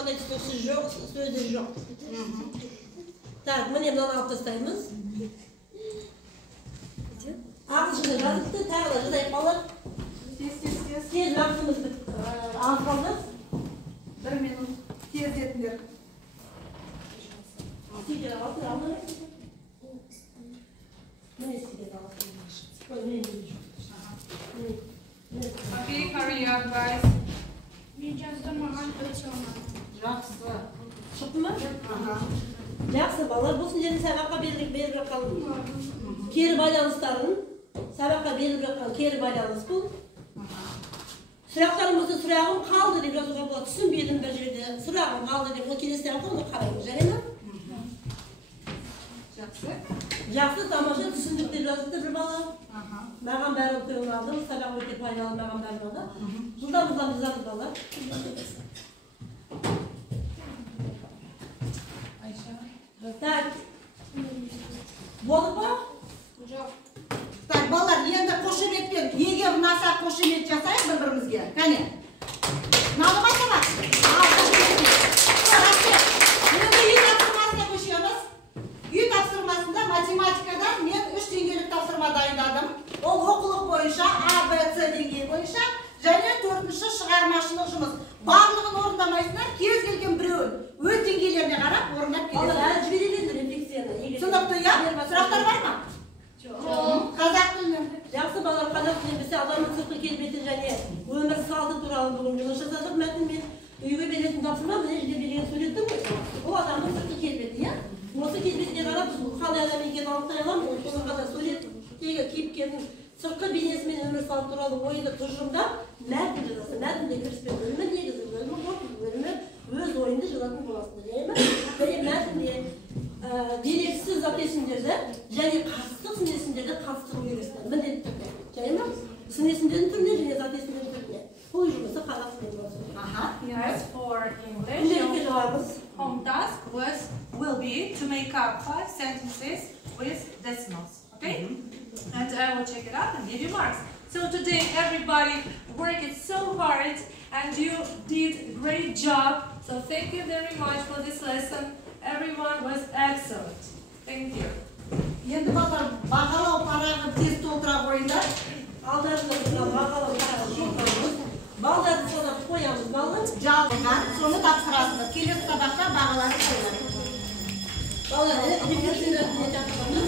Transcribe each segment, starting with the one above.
ешқандай сөз жоқ, сөздер жоқ. Так, міне мынаны алып тастаймыз. Ағылшынша жазыпты, тағы да жазайық балалар. Тез уақытымыз аз қалды. 1 минут. Тез етіңдер. Сидер алып алды. Міне сидер алып. Okay, hurry up, guys. Мен жаздырмаған өте алмадым. Жақсы. Шықты ма? Жақсы балалар, бұл сіздердің сабаққа беріліп жатқан кері байланыстарын, сабаққа беріліп жатқан кері байланыс бұл. Сұрақтарымызды сұрағым қалды деп жазуға болады. Түсінбедім бір жерде. Сұрағым қалды деп келесі сұраққа оны қараймыз, жарай ма? Жақсы. Жақсы, тамаша, түсіндік деп жазыпты бір бала. Маған бәрі көңіл алдым, сабақ өте пайдалы маған бәрі алды. Жылдан жазамыз балалар. Так, болды ба? Жоқ. Так, балалар, енді қошеметпен, егер ұнаса қошемет жасайық бір-бірімізге. Кәне. Ұнады ма сабақ? Енді үй тапсырмасына көшеміз. Үй тапсырмасында математикадан мен 3 деңгейлік тапсырма дайындадым. Ол оқулық бойынша А, Б, С деңгей бойынша және 4-ші шығармашылық жұмыс. Барлығын орындамайсыңдар, кез келген біреуін өз деңгейлеріне қарап орындап келесіңдер. Балалар, әлі жіберелендір рефлексияны. Түсінікті, иә? Сұрақтар бар ма? Жоқ. Қазақ тілінен. Жақсы балалар, қазақ тілін білсе адамның сыртқы келбетін және өмір салты туралы бүгін жұмыс жасадық мәтінмен. Үйге беретін тапсырма міне жерде берген суреттің ғой. Ол адамның сыртқы келбеті, иә? Осы келбетіне қарап қалай адам екенін анықтай аламыз. Оның ғана суреттегі кейіпкердің сыртқы бейнесімен өмір салты туралы ойды тұжырымдап мәтін жазасың. Мәтінде кіріспен өлімі негізі, өлімі қорқып, өлімі өз ойынды жазатын боласыңдар, және мәтінде дерексіз зат есімдерді және қатыстық сын есімдерді қатыстыру керексіздер. Міндетті түрде. Және ма? Сын есімдердің түріне және зат есімдердің түріне. Бұл жұмысы қазақ тілінде болады. As for English, home task will be to make up 5 sentences with decimals. Okay? And I will check it out and give you marks. So today everybody worked so hard and you did a great job. So thank you very much for this lesson. Everyone was excellent. Thank you. Енді балалар, бағалау парағы тест толтыра қойыңдар. Алдарында тұрған бағалау парағы толтырамыз. Балдарды содан қоямыз, балдар. Жалған, соны тапсырасыңдар. Келесі сабақта бағалары қойылады. Балдар, рефлексияны тапсырамыз.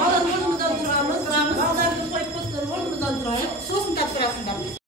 Балдар, орнымыздан тұрамыз. Балдарды қойып қойып орнымыздан тұрайық. Сосын тапсырасыңдар.